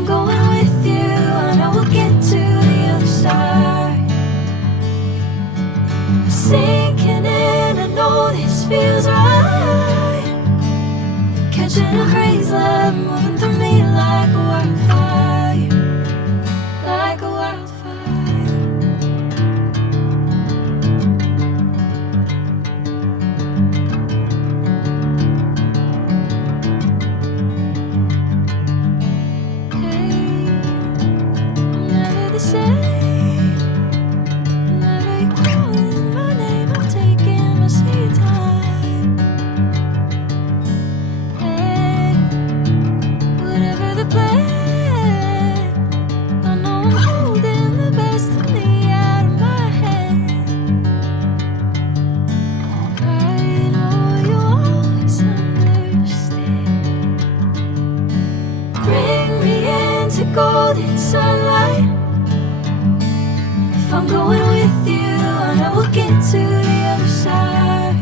I'm going with you, I know we'll get to the other side. Sinking in, I know this feels right. Catching a haze, love moving through me like a wildfire, like a wildfire. Golden sunlight. If I'm going with you, I know we'll get to the other side.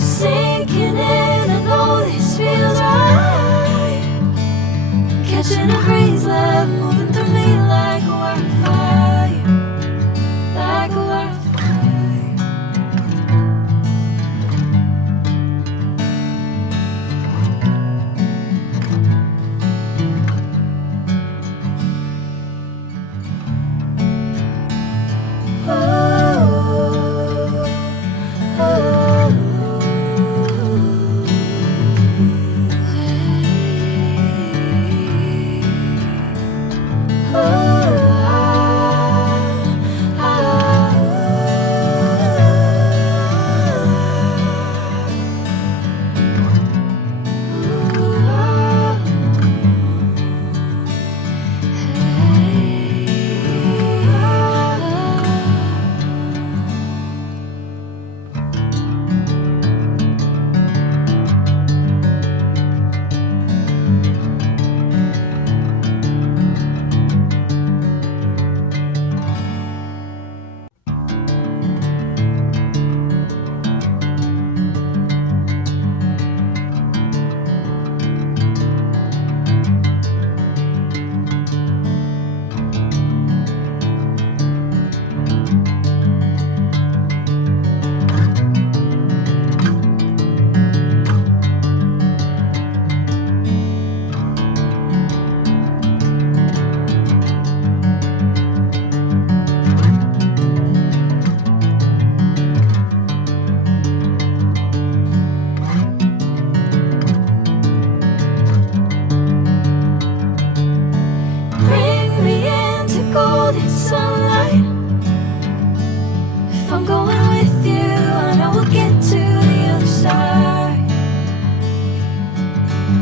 Sinking in, I know this feels right. Catching a haze, love moving through me like a wildfire, like a wildfire.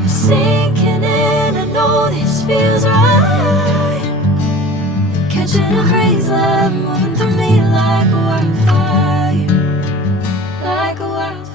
Sinking in, I know this feels right. Catching a haze, love moving through me like a wildfire, like a wildfire.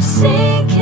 Sinking